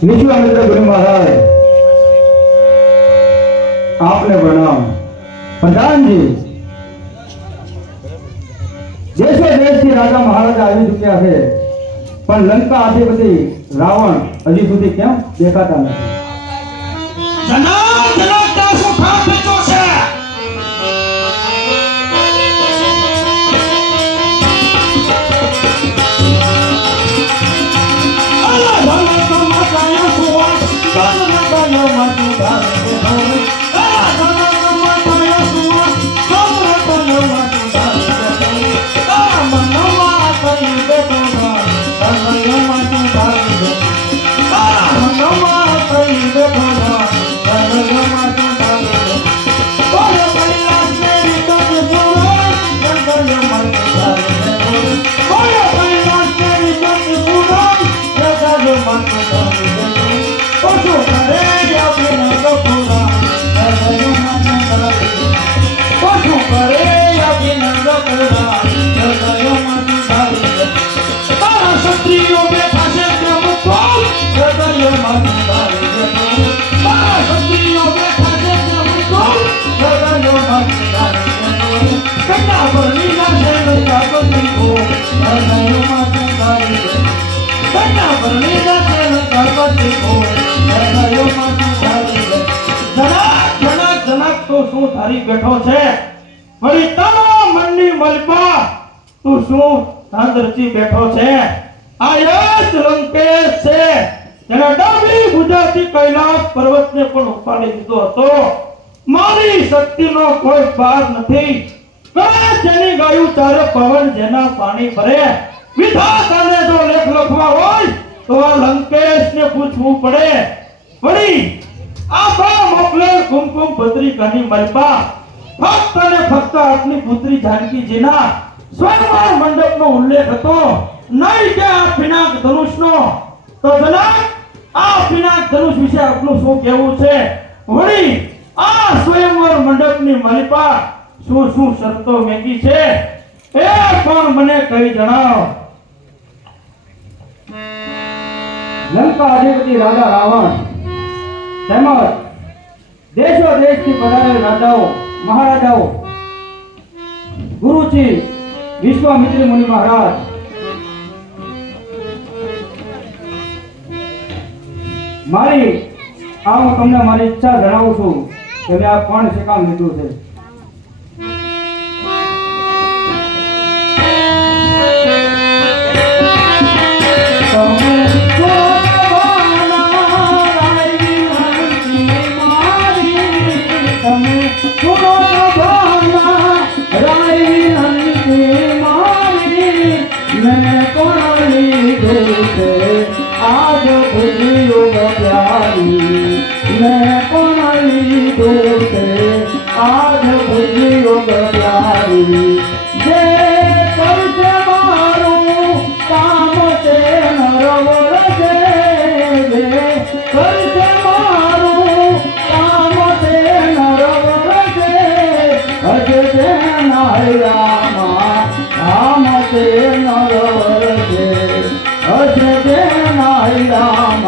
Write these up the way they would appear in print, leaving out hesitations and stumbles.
विश्वामित्र गुरु महाराज आपने प्रणाम। प्रधान जी देशो देश की राजा महाराजा આવી ચૂક્યા છે, પણ લંકા અધિપતિ રાવણ હજી સુધી કેમ દેખાતા નથી? જનાર્દનતા સુખા પીતો છે. અલા ભલા તો માતાયા સુવા કાનના કાનો માતું ધારે હો. અલા ભલા તો માતાયા સુવા કાનના કાનો માતું ધારે હો. આ મનવા કઈ બેઠો ના કાનના માતું ધારે હો. આ મનવા કઈ બેઠો ના કાનના માતું ધારે હો. બોલો કૈલાસ મેરી તો પુરાણ કાનના માતું ધારે હો. બોલો કૈલાસ મેરી તો પુરાણ કાનના માતું ધારે હો. ઓછો કરે આપણે તો પુરાણ કાનના માતું ધારે હો. ઓછો કરે આપણે તો પુરાણ કાનના માતું ધારે હો. તારા ક્ષત્રિયો બેઠા છે તેમ બોલ કાનના માતું ધારે હો. તારા ક્ષત્રિયો બેઠા છે તેમ બોલ કાનના માતું ધારે હો. કન્યા ભરણી ના છે લંકા પતિ હો કાનના માતું ધારે હો. કન્યા ભરણી ના છે લંકા પતિ હો કાનના માતું ધારે હો. જનક જનક તો શું ધારી બેઠો છે? વળી તારા મનની મલપા તું શું ધાંધરચી બેઠો છે? આ યજ લંકેશ છે, જેના ડાબી ભુજાથી કૈલાસ પર્વતને પણ ઉપાડી દીધો હતો. મારી શક્તિનો કોઈ પાર નથી. કરે જેની ગાયું ચારે પવન જેના પાણી ભરે. વિધાતાને જો લેખ લખવા હોય તો આ લંકેશને પૂછવું પડે. વળી આ બા મોકલેલ કુમકુમ ભદ્રિકાની મલપા ફક્ત અને ફક્ત આપની પુત્રી જાનકીજીના સ્વયંવર મંડપનો ઉલ્લેખ હતો, નહીં કે આ પિનાક ધનુષનો. તો જનક આ પિનાક ધનુષ વિશે આપનું શું કહેવું છે? વળી આ સ્વયંવર મંડપની મલપા શું શું શરતો મેકી છે એ પણ મને કહી જણાવો. લંકા અધિપતિ રાજા રાવણ તેમજ દેશો દેશથી પધારેલ રાજાઓ મહારાજાઓ ગુરુજી વિશ્વામિત્ર મુનિ મહારાજ મારી હું તમને મારી ઈચ્છા જણાવું છું કે મેં આ પણ શિકામ લીધું છે. आज खुशियों प्यारी मैं कौन लीधो से आज खुशियों प्यारी जे कर से मारो काम से नरवर से जे कर से मारो काम से नरवर से अज से नारामा काम से नरवर से अज से नारामा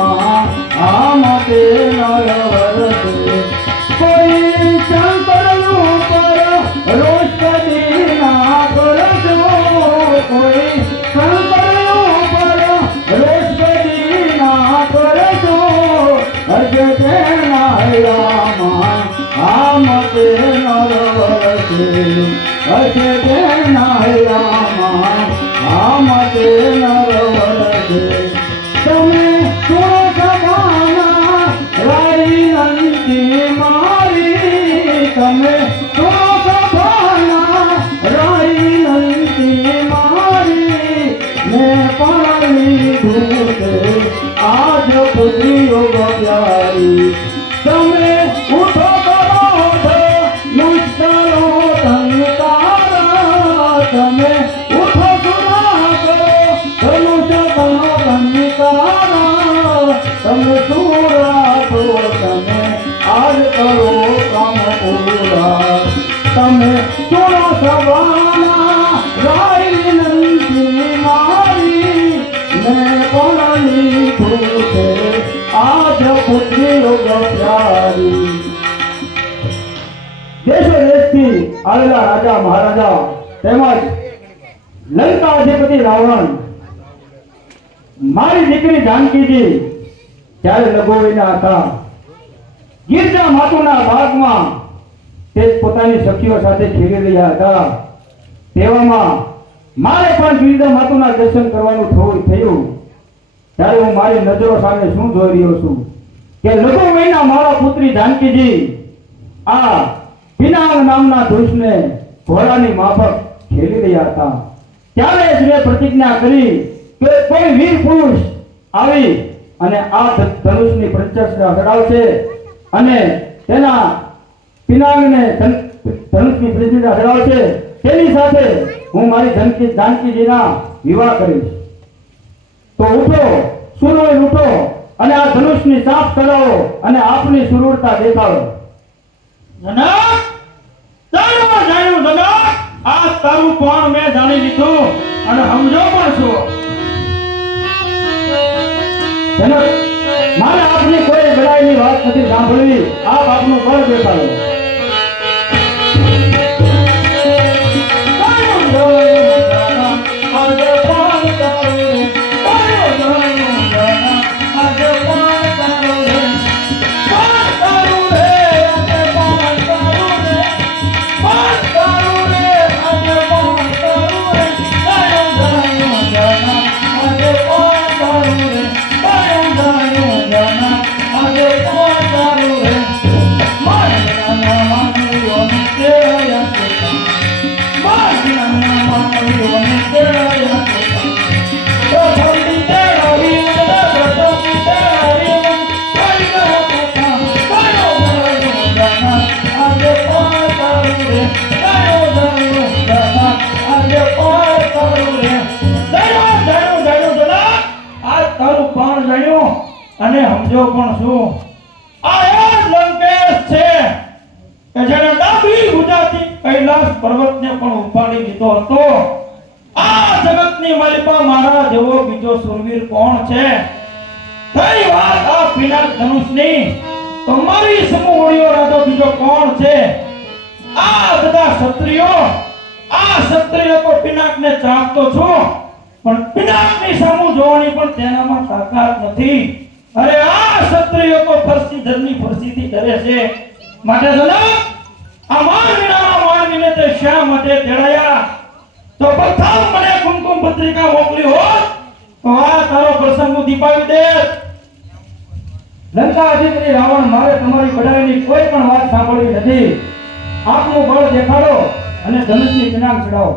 દીકરી જાનકીજી ત્યારે લગોવીના હતા. ગિરજા માતુના બાગમાં તે પોતાની સખીઓ સાથે ખેલી રહ્યા હતા. તેવામાં મારે પણ ગિરજા માતુના દર્શન કરવાનું થયું. ત્યારે હું મારી નજરો સામે શું જોઈ રહ્યો છું કે લઘુવીના મારા પુત્રી જાનકીજી આ પિનાક નામના ધનુષને ઘોડાની માફક ખેલી રહ્યા હતા. ત્યારે જ મેં પ્રતિજ્ઞા કરી કે કોઈ વીર પુરુષ આવી અને આ ધનુષની પ્રતિષ્ઠા ચડાવશે અને તેના પિનાકને ધનુષની પ્રતિષ્ઠા ચડાવશે, તેની સાથે હું મારી જાનકીજીના વિવાહ કરીશ. તો ઉઠો સુરવીર ઉઠો અને આ ધનુષની ચાંપ ચડાવો અને આપની સુરવીરતા દેખાડો. જનક, જાણ્યું જનક, આ તારું કોણ મેં જાણી લીધું અને સમજો પણ છું. જનક, મારે આપની કોઈ બડાઈની વાત નથી સાંભળવી. આપ આપનું બળ દેખાડો. અને સમજો પણ છું, આ એ જ લંકેશ છે કે જેને ડાબી ભુજાથી કૈલાસ પર્વતને પણ ઉપાડી લીધો હતો. આ જગતની માલિકા મારા જેવો બીજો સુરવીર કોણ છે? કઈ વાત આ પિનાક ધનુષની, તો મારી સમૂહ ઓળીઓ રાજો બીજો કોણ છે? આ બધા ક્ષત્રિયો તો પિનાકને ચાહતો છું, પણ પિનાકની સામું જોવાની પણ તેનામાં તાકાત નથી. અરે આ ક્ષત્રિયો તો ફરસી ધરની ફરસીથી ડરે છે. માટે જનક, આ માનવીને તે શા માટે તેડાયા? તો પ્રથમ મને કુમકુમ પત્રિકા મોકલી હોત તો આ તારો પ્રસંગ દીપાવી દે. લંકા અધિપતિ રાવણ, મારે તમારી બડાઈની કોઈ પણ વાત સાંભળવી નથી. આપનું બળ દેખાડો અને ધનુષની પિનાક ચડાવો.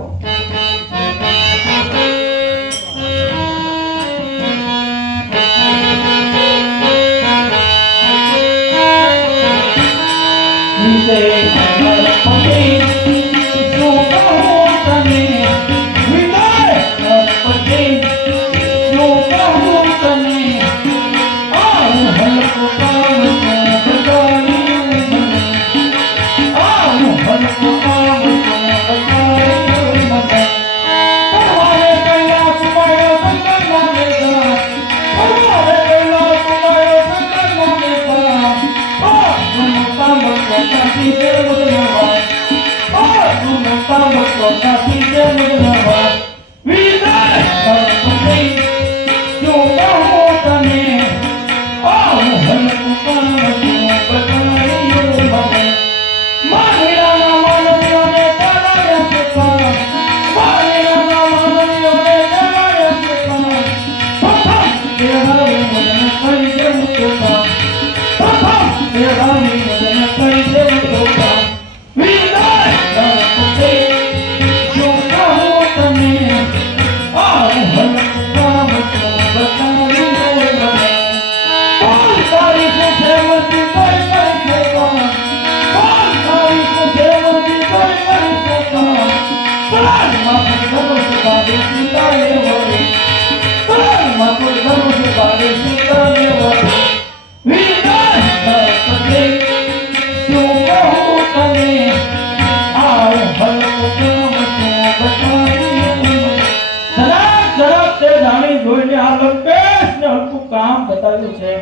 બતાવ્યું છે.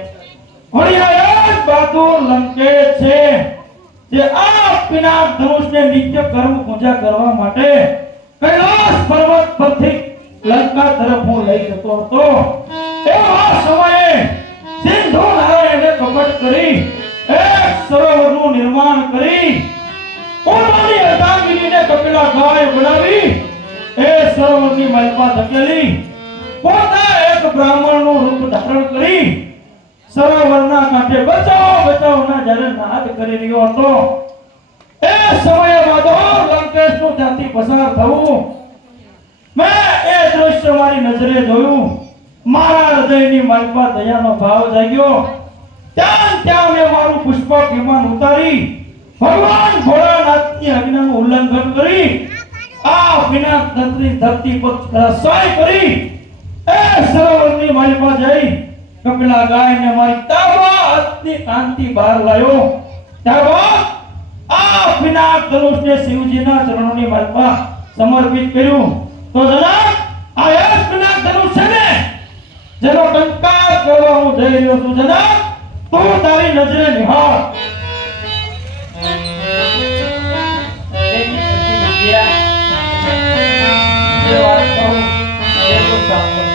ઘોડિયા બહાદુર લંકેશ છે જે આ પિનાક ધનુષને નિત્ય કર્મ પૂજા કરવા માટે કૈલાસ પર્વત પરથી લંકા તરફ હું લઈ જતો હતો. એવા સમયે સિંધુ નારાયણે કપટ કરી એક સરોવરનું નિર્માણ કરી પોતાની અર્ધાંગીનીને કપિલા ગાય બનાવી એ સરોવરની માલપા ધકેલી પોતે એક બ્રાહ્મણનું રૂપ ધારણ કરી સરોવરના કાંઠે બચાવ બચાવના જ્યારે નાદ કરી રહ્યો હતો એ સમયે વાદો લંકેશનું ત્યાંથી પસાર થવું મેં એ દ્રશ્ય મારી નજરે જોયું મારા હૃદયની માલપા દયાનો ભાવ જાગ્યો ત્યાં મેં મારું પુષ્પક વિમાન ઉતારી ભગવાન ભોળાનાથની આજ્ઞાનું ઉલ્લંઘન કરી આ વિનાશ ધરતી પર રસાય કરી એ સરોવરની માલપા જઈ કપિલા ગાયને મારી તાબા હાથની કાંતિ બહાર લાયો ત્યારબાદ આ વિનાશ ધનુષને શિવજીના ચરણોની માલપા સમર્પિત કર્યું તો જનાબ આ એક વિનાશ ધનુષ છે ને જેનો ટંકાર કરવા હું જઈ રહ્યો છું જનાબ તું તારી નજરે નિહાળ એની પ્રતિક્રિયા જે વાત કહું એ તો સાંભળો.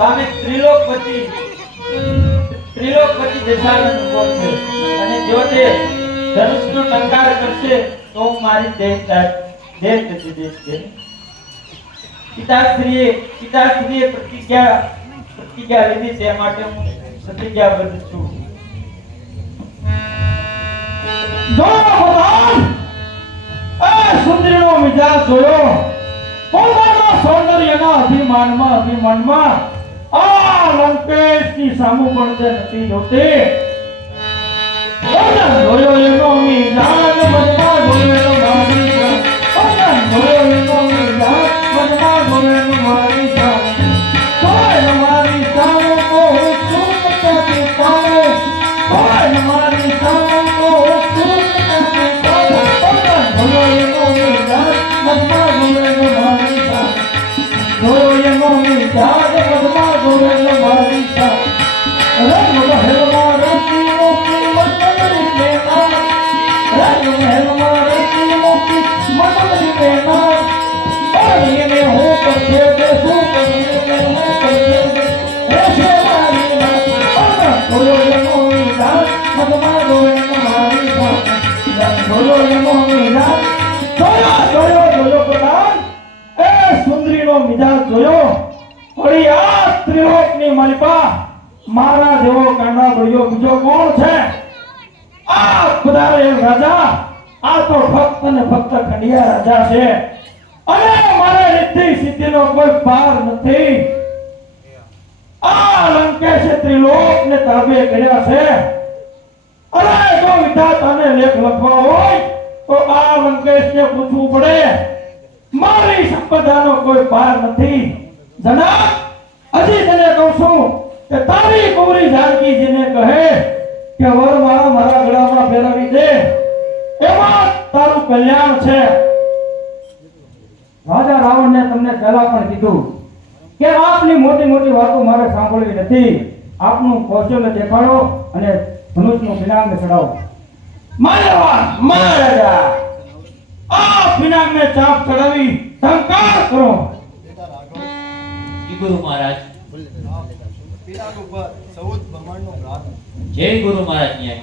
સામે ત્રિલોકપતિ દશાનંદ ઉભો છે અને જો તે ધનુષનો ટંકાર કરશે તો હું મારી દેહ ત્યજી દઈશ. પિતાશ્રીએ પ્રતિજ્ઞા લીધી તે માટે હું પ્રતિજ્ઞાબદ્ધ છું. સુંદરીનો મિજાજ જોયો પોતાના સૌંદર્યના અભિમાનમાં આ લંકેશની સામુ પણ તે નથી જોતી. જોયો એનો મિજાજ મનમાં જોયો એનો મારી જાન. જોયો એનો મિજાજ મનમાં જોયો એનો મારી જાન. જોયો મારી સામુ કો સુખ ક્યાંથી પાઉં. જોયો મારી સામુ કો સુખ ક્યાંથી પાઉં. જોયો એનો મિજાજ મનમાં જોયો એનો મારી જાન. જોયો એનો મિજાજ મનમાં જોયો એનો મારી જાન. રંગ મહેલમાં રતી મોતી મનમરી બેના. રંગ મહેલમાં રતી મોતી મનમરી બેના. પાણીને હું કરશે દે શું કરીને હું કરશે દે. બોલો યમો વિધાન મગમાં ગોવિંદ મારી સાથે બોલો યમો વિધાન જોયો પ્રધાન એ સુંદરીનો મિજાજ જોયો વળી આ ત્રિલોકની માલિકા મારા જેવો કાંડા બળ્યો બીજો કોણ છે આ ખુદારે રાજા આ તો ફક્ત ને ફક્ત ખંડિયા રાજા છે અને મારા રિદ્ધિ સિદ્ધિનો કોઈ પાર નથી આ લંકેશ ત્રિલોકને તાબે કર્યા છે અરે જો વિધાતાને લેખ લખવા હોય તો આ લંકેશને પૂછવું પડે મારી સંપદાનો કોઈ પાર નથી જનાબ હજી તને કહું છું કે તારી કુંવરી જાનકીજીને કહે કે વર મારા ગળામાં ફેરવી દે એમાં તારું કલ્યાણ છે રાજા રાવણને તમને પહેલા પણ કીધું કે આપની મોટી મોટી વાતો મારે સાંભળવી નથી આપનું કૌશલ્ય દેખાડો અને ધનુષનું પિનાંગ ચડાવો મહારાજા આ પિનાંગને ચાપ ચડાવી ટંકાર કરો ગુરુ મહારાજ પિનાક ઉપર 14 બ્રહ્માંડનો ગ્રાસ જય ગુરુ મહારાજ ને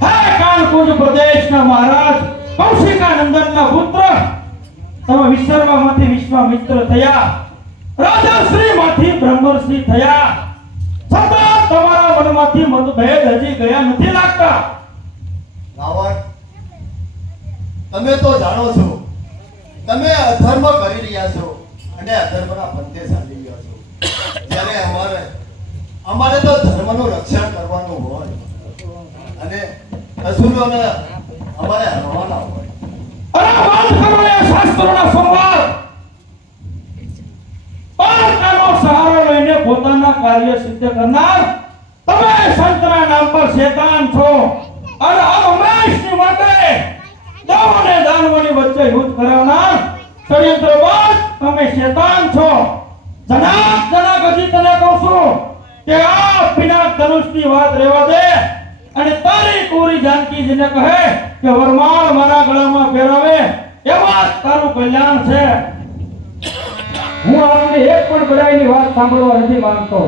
હે કાનપુર પ્રદેશના મહારાજ કૌશિકા નંદનના પુત્ર તમે વિસર્વામાંથી વિશ્વામિત્ર થયા રાજાશ્રીમાંથી બ્રહ્મર્ષિ થયા છતાં તમારા મનમાંથી મતભેદ હજી ગયા નથી લાગતા રાવણ તમે તો જાણો છો તમે અધર્મ કરી રહ્યા છો અને અધર્મના પંથે ચાલી રહ્યા છો જ્યારે અમારે તો ધર્મનું રક્ષણ કરવાનું હોય અને અસુરોને અમારે હરવાના હોય અરે બંધ કરો એ શાસ્ત્રોના સંવાદ પારકાનો સહારો લઈને પોતાના કાર્ય સિદ્ધ કરનાર તમે સંતના નામ પર શેતાન છો અને આ હંમેશની માટે દેવ અને દાનવોની વચ્ચે યુદ્ધ કરાવનાર ષડયંત્રબાજ તમે શેતાન છો જનાબ હજી તને કહું છું કે આ પિનાક ધનુષની વાત રહેવા દે અને તારી કુંવરી જાનકીજીને કહે કે વરમાળ મારા ગળામાં ફેરવે એમાં તારું કલ્યાણ છે હું આપની એક પણ બડાઈની વાત સાંભળવા નથી માંગતો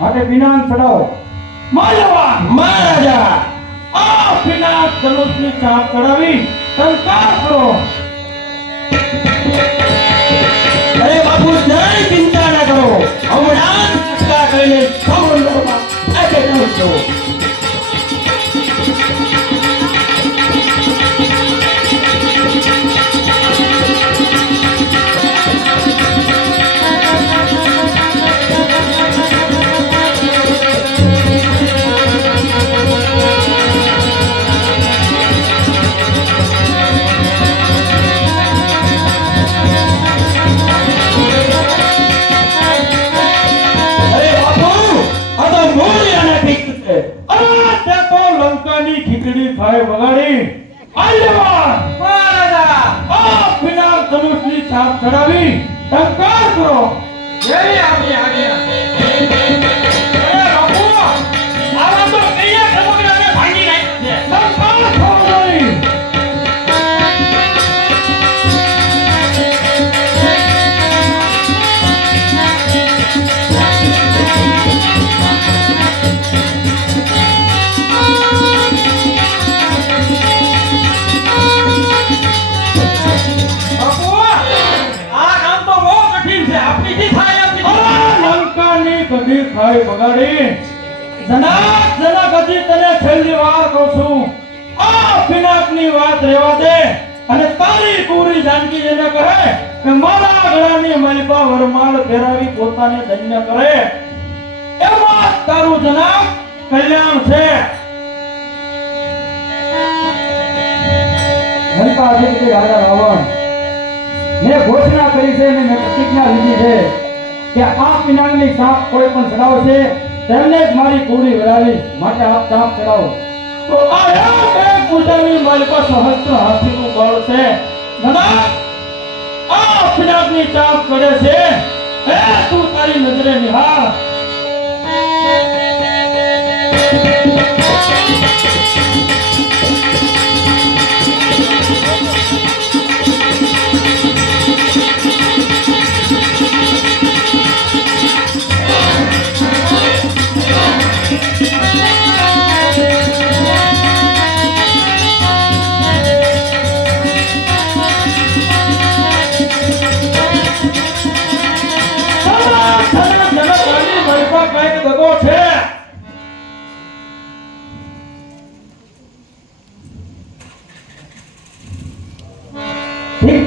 માટે પિનાક ચડાવો માલ્યવાન મહારાજા આ પિનાક ધનુષની ચાપ ચડાવી ટંકાર કરો અરે બાપુ જય ચિંતા ન કરો હમણાં ટંકાર કરીને સમુદ્રમાં આજે કહું છું ખીચડી ખાય વગાડી આલ્યવાન મહારાજા આ પિનાક ધનુષની છાપ ચડાવી ટંકાર કરો જેવી આપની આજ્ઞા અરે બાપુ આવા તો કૈયા સમુદ્રને ભાંગી નાખ્યો છે ટંકાર કરો નહીં કદી ખાઈ બગાડી જનક હજી તને છેલ્લી વાર કહું છું આ પિનાકની વાત રહેવા દે અને તારી કુંવરી જાનકીજીને કહે કે મારા ગળાની માલિકા વરમાળ ફેરાવી પોતાને ધન્ય કરે એમાં તારું જનક કલ્યાણ છે લંકાધિપતિ રાજા રાવણ મેં ઘોષણા કરી છે અને મેં પ્રતિજ્ઞા લીધી છે કે આ પિનાકની સાપ કોઈ પણ ચડાવશે તેમને જ મારી કુંવરી વળાવીશ માટે આપ સાપ ચડાવો તો આ એક પૂજાની માલિકા સહસ્ત્ર હાથીનું બળ છે દાદા આ પિનાકની ચાપ કરે છે એ તું તારી નજરે નિહાળ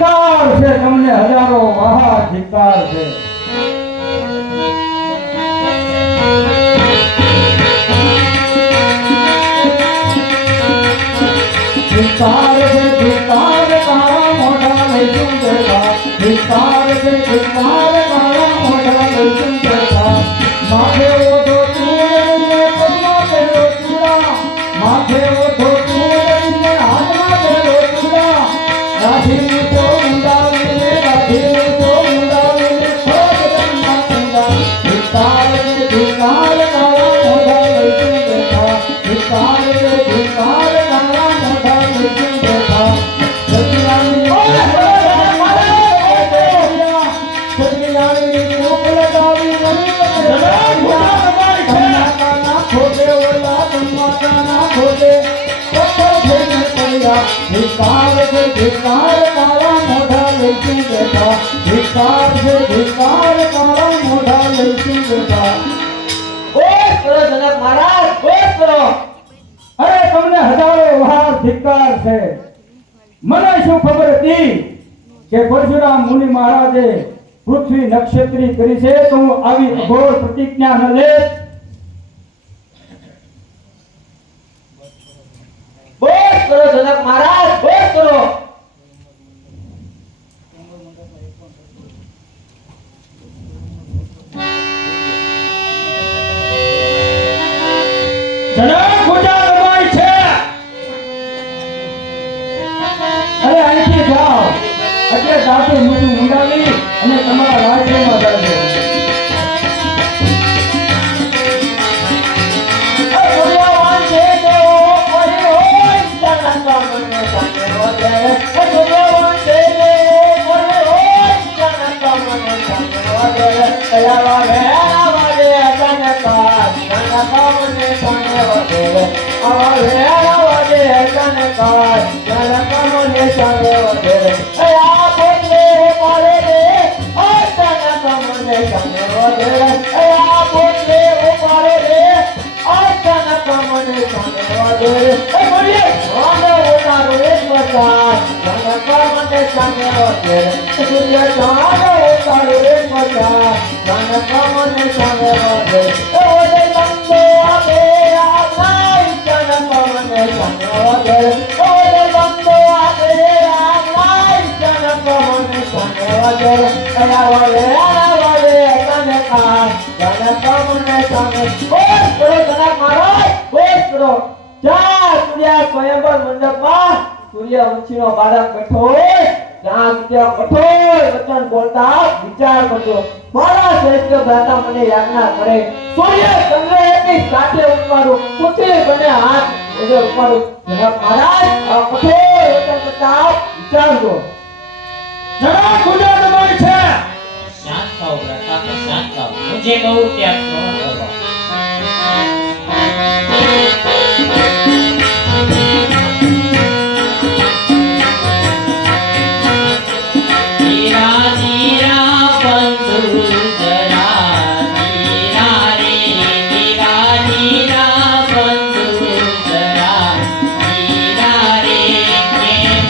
ધિક્કાર છે તમને હજારો મહા ધિક્કાર છે ધિક્કાર છે ધિક્કાર તારા મોઢા લઈ ચૂંટેલા ધિક્કાર છે ધિક્કાર તારા મોઢા લઈ ચૂંટેલા માથે ઓઢો ચૂડીને પગમાં પહેરો ચૂડા માથે ઓઢો ચૂડીને હાથમાં પહેરો ચૂડા રાધી મૂછો ઊંડાવીને ખોજ રંગમાં ઊંડા ધિક્કાર છે ધિક્કાર તારા મોઢા લઈ ચૂંટેલા ધિક્કાર છે ધિક્કાર તારા મોઢા લઈ ચૂંટેલા ધિક્કાર છે ધિક્કાર તારા મોઢા લઈશું બેઠા ધિક્કાર છે ધિક્કાર તારા મોઢા લઈશું બેઠા ઓય કરો જનક મહારાજ ઓય કરો અરે તમને હજારો વાર ધિક્કાર છે મને શું ખબર હતી કે પરશુરામ મુનિ મહારાજે પૃથ્વી નક્ષત્રી કરી છે તો હું આવી અઘોર પ્રતિજ્ઞા ન લે ઓય કરો જનક મહારાજ ઓય કરો જનક પૂજા લગાઈ છે અરે અહીંથી જાઓ એટલે દાંતું મૂઠું મુંડાવી અને તમારા રાજ્યમાં જાજો સૂર્યવાન છે દેવો કોઈ હોય જનક મને સામે વધે સૂર્યવાન છે દેવો કોઈ હોય જનક મને સામે વધે કયા વાગે વાગે જનક મને સામે વધે વાગે જનક મને સામે વધે આ પોતે પાડે રે ઓ જનક મને સામે વધે આ પોતે પાડે રે જનક મને સામે વધે બોલીએ વાંદો ઉતારો એક વરસાદ જનક મને સામે વધે સૂર્ય ચાંદ ઉતારો એક વરસાદ જનક મને સામે વધે ઓલે બંદો આપે આઈ જનક મને સામે વધે ઓલે બંદો આપે આઈ જનક મને સામે વધે કયા વાલે જનક મને સામે ઓય કરો જનક મહારાજ ઓય કરો જા સૂર્ય સ્વયંવર મંડપમાં સૂર્ય વંશીનો બાળક બેઠો હોય ત્યાં સૂર્ય કઠોર વચન બોલતા વિચાર કરજો મારા શ્રેષ્ઠ ભ્રાતા મને યાજ્ઞા કરે સૂર્ય ચંદ્ર એકી સાથે ઉપાડું પૃથ્વી બને હાથ ઉજે ઉપાડું જનક મહારાજ આ કઠોર વચન કરતા વિચારજો જનક પૂજા લગાઈ છે શાંત થાઓ પ્રતાપ શાંત થાઓ હું જે કહું ત્યાં શ્રવણ કરો નીરા નીરા બંધુ જરા નીરા રે નીરા નીરા બંધુ જરા નીરા રે કેમ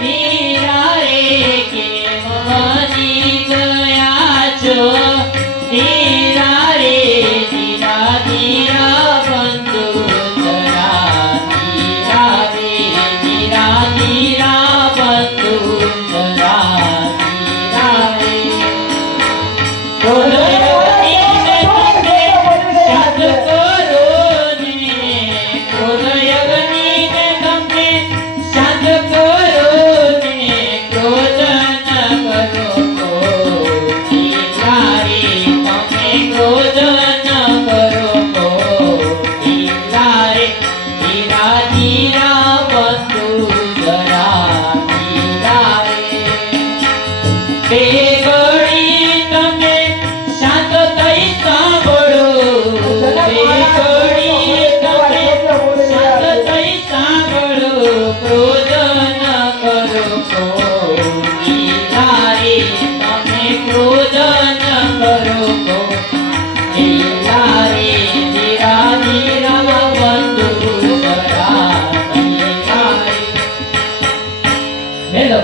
નીરા રે કેમ બની ગયા છો નીરા રે નીરા નીરા બંધુ જરા નીરા રે નીરા નીરા બંધુ જરા નીરા રે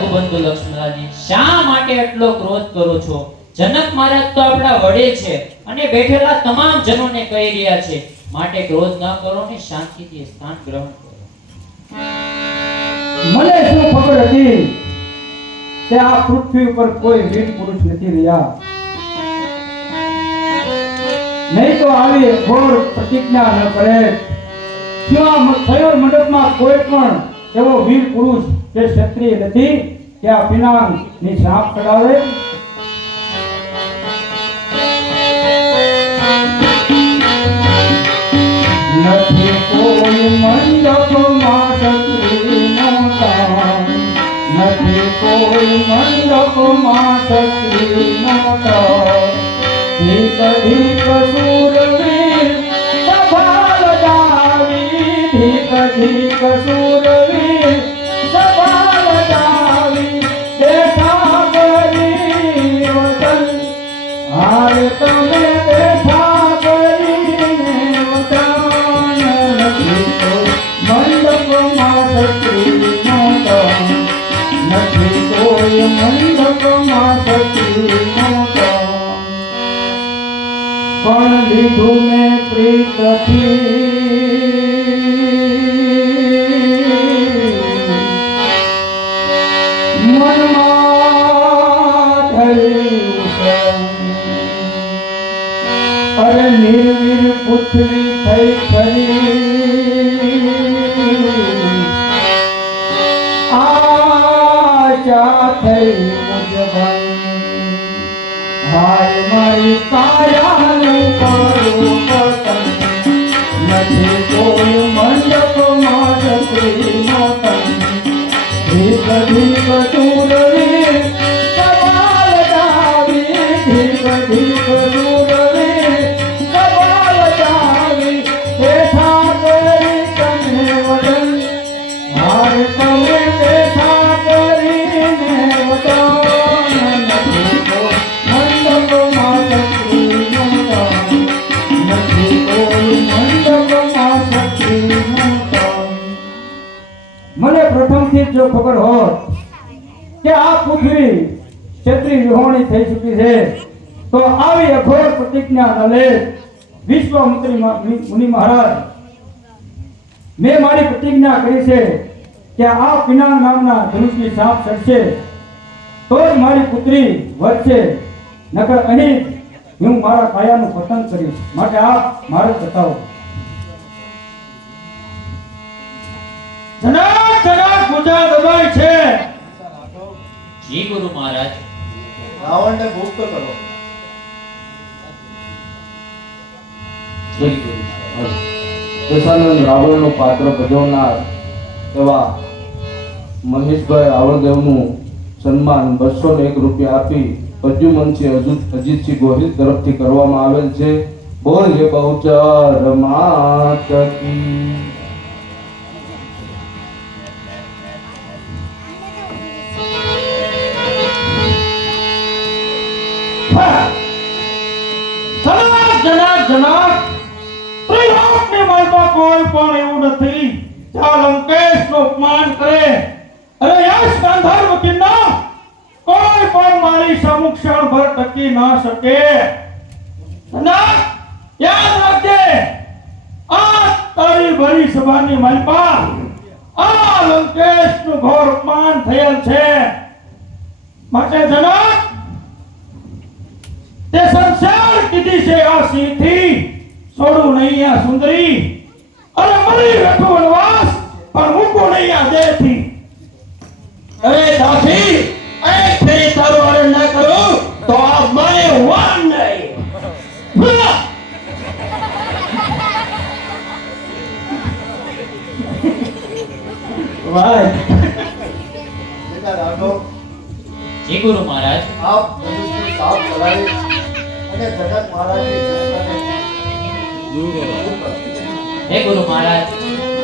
રઘુબંધુ લક્ષ્મણલાલજી, શા માટે એટલો ક્રોધ કરો છો? જનક મહારાજ તો આપણા વડે છે અને બેઠેલા તમામ જનોને કહી રહ્યા છે, માટે ક્રોધ ન કરો ને શાંતિથી સ્થાન ગ્રહણ કરો. મને શું ખબર હતી કે આ પૃથ્વી ઉપર કોઈ વીર પુરુષ નથી રહ્યા, નહીં તો આવી ઘોર પ્રતિજ્ઞા ન કરે. શું આ થયોર મંડપમાં કોઈ પણ એવો વીર પુરુષ કે ક્ષત્રિય નથી કે આ પિનાક ની સાપ ચડાવે? નથી કોઈ મંડપમાં ક્ષત્રિયનો દાન, નથી કોઈ મંડપમાં ક્ષત્રિયનો દાન. ધીક ધીક શૂરવીર સભા લગાવી, ધીક ધીક શૂરવીર સભા લગાવી, બેઠા કરી વતન હાર તમે બેઠા કરીને વતન. નથી તો મંડપમાં ક્ષત્રિયનો દાન, નથી કોઈ મંડપમાં ક્ષત્રિયનો દાન. પણ લીધું મેં પ્રીતથી મનમાં થયું છે, અરે નિર્વીર પુત્રી થઈ ખરી, આચા થઈ મુજબન. હાય મારી કાયાનું કરું પતન, નથી કોઈ મંડપમાં ક્ષત્રિયનો તન. ધીક ધીક શૂરવીર સભા લગાવી, ધીક ધીક શૂરવીર સભા લગાવી, બેઠા કરી તમે વદન હાર તમે બેઠા કરીને વદન. નથી કોઈ મંડપમાં ક્ષત્રિયનો દાન, નથી કોઈ મંડપમાં ક્ષત્રિયનો દાન. મને પ્રથમથી જ જો ખબર હોત કે આ પૃથ્વી ક્ષત્રિય વિહોણી થઈ ચૂકી છે, તો આવી અઘોર પ્રતિજ્ઞા ન લે. વિશ્વામિત્રી મુનિ મહારાજ, મેં મારી પ્રતિજ્ઞા કરી છે કે આ પિનાક નામના ધનુષની સાપ ચડશે તો જ મારી પુત્રી વધશે, નકર અહીં હું મારા કાયાનું પતન કરીશ. માટે આપ મારે બતાવો. જનક જનક પૂજા દબાઈ છે. જી ગુરુ મહારાજ. રાવણને મુક્ત કરો. જી ગુરુ મહારાજ. દશાનંદ રાવણનું પાત્ર ભજવનાર એવા મહેશભાઈ રાવળદેવનું સન્માન 201 રૂપિયા આપી પ્રદ્યુમનસિંહ અજીતસિંહ ગોહિલ તરફથી કરવામાં આવેલ છે. બોલે બહુચર માત કી. જનક જનક ત્રિલોકની માલમાં કોઈ પણ એવું નથી જ્યાં લંકેશનું અપમાન કરે. અરે યશ ગાંધર્વ કિન્નર કોઈ પણ મારી સમુખ ક્ષણભર ટકી ન શકે. જનક યાદ રાખજે, આ તારી ભરી સભાની માલમાં આ લંકેશનું ઘોર અપમાન થયેલ છે. માટે જનક તે સંસાર કીધી છે આ સિંહથી છોડું નહીં આ સુંદરી, અરે મળી બેઠું વનવાસ પણ મૂકું નહીં આ દેહથી. અરે દાસી, એક ફેરી તારું હરણ ન કરું તો આ મને વાન નહીં. ભાઈ બેટા રાઘવ, જી ગુરુ મહારાજ. આપ ધનુષની સાપ ચલાવી અને જનક મહારાજની જનતાને દૂર કરો. હે ગુરુ મહારાજ,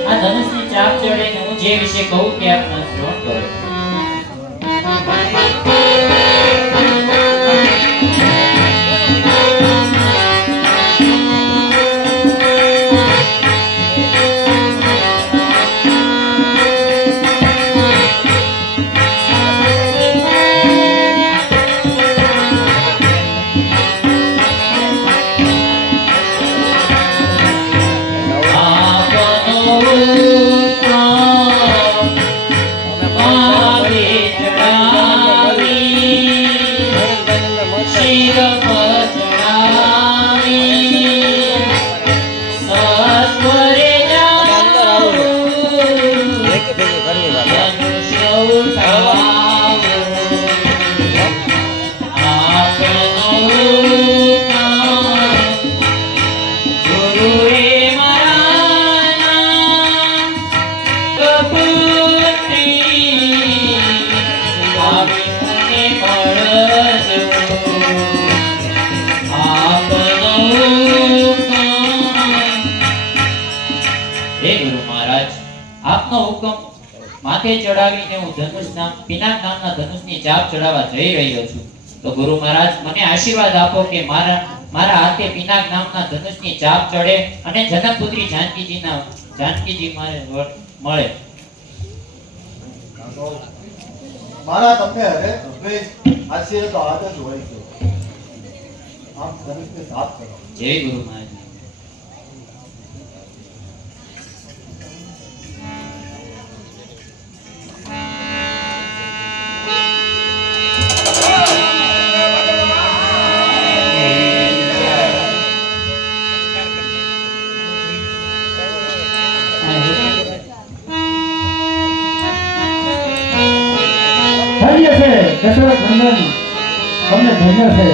આ ધનુષની ચાપ ચડીને હું જે વિશે કહું તે આપના શ્રવણ કરો. આવી મને મળજો આપનો હુકમ. હે ગુરુ મહારાજ, આપનો હુકમ માથે ચડાવીને હું ધનુષના પિનાક નામના ધનુષની ચાપ ચડાવવા જઈ રહ્યો છું. તો ગુરુ મહારાજ મને આશીર્વાદ આપો કે મારા હાથે પિનાક નામના ધનુષની ચાપ ચડે અને જનકપુત્રી જાનકીજી મારે મળે. મારા તમને હવે આશીર્વાદ તો હાથ જ હોય છે. આમ ધનુષને સાફ કરો. જય ગુરુ મહારાજ. ધન્ય છે દશરથ નંદન, તમને ધન્ય છે.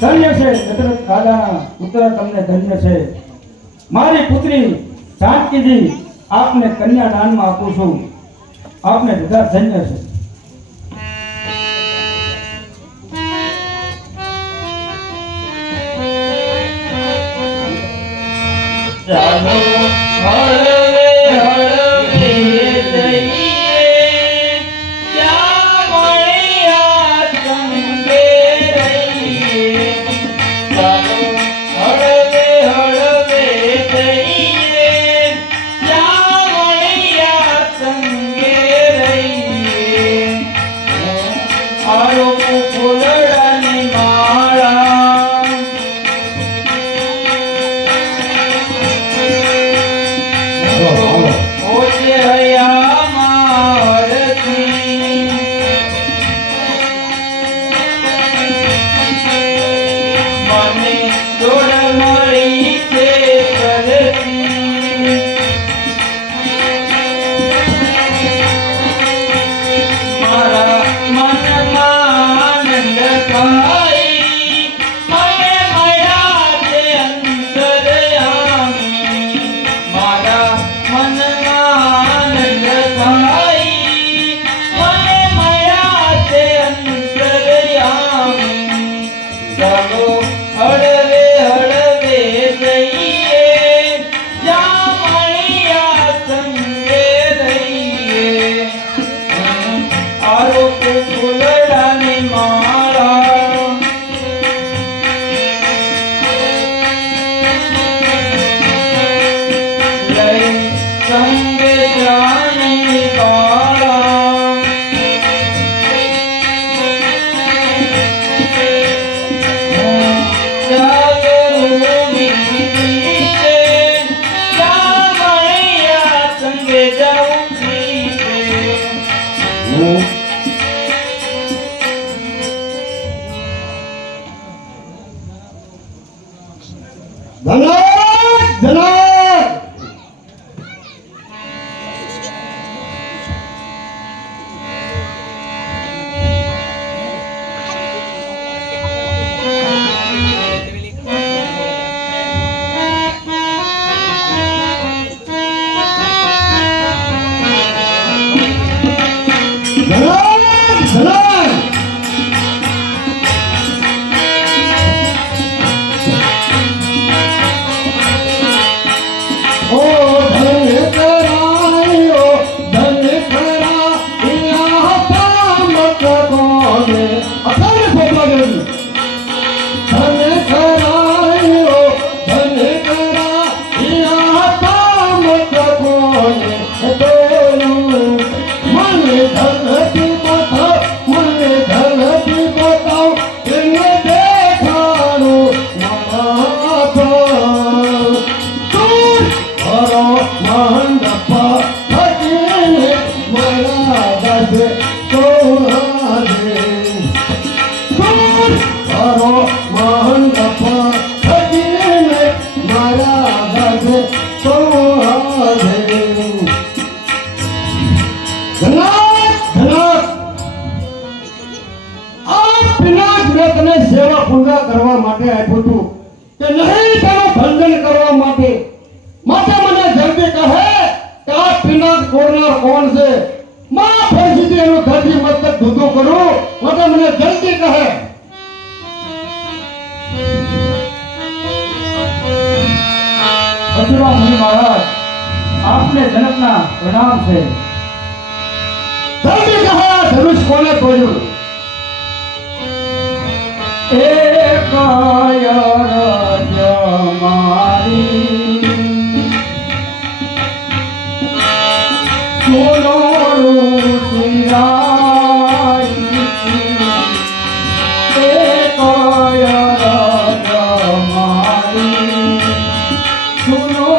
ધન્ય છે દશરથ રાજાના પુત્ર, તમને ધન્ય છે. મારી પુત્રી જાનકીજી આપને કન્યા દાનમાં આપું છું. આપને બધા ધન્ય છે. ચાલો હળવે હળવે જઈએ, જ્યાં મળ્યા સંગે રહીએ. ચાલો હળવે હળવે જઈએ, જ્યાં મળ્યા સંગે રહીએ. આરોપું ફૂલડાની માળા ધનક ધનક સેવા પૂજા કરવા માટે આપ્યું હતું કે નહીં તેનું ભંજન કરવા માટે માટે મને જલ્દી કહે કે આ પિનાક કોરનાર કોણ છે માં ફરીથી એનું ધરતી મસ્તક ધૂધું કરું માટે મને જલ્દી કહે અસુરા મુનિ મહારાજ આપને જનકના પ્રણામ છે. જલ્દી કહે આ ધનુષ કોને તોડ્યું એક રજ મારી સોનોરું શિરાઈ એક રજ મારી સોનો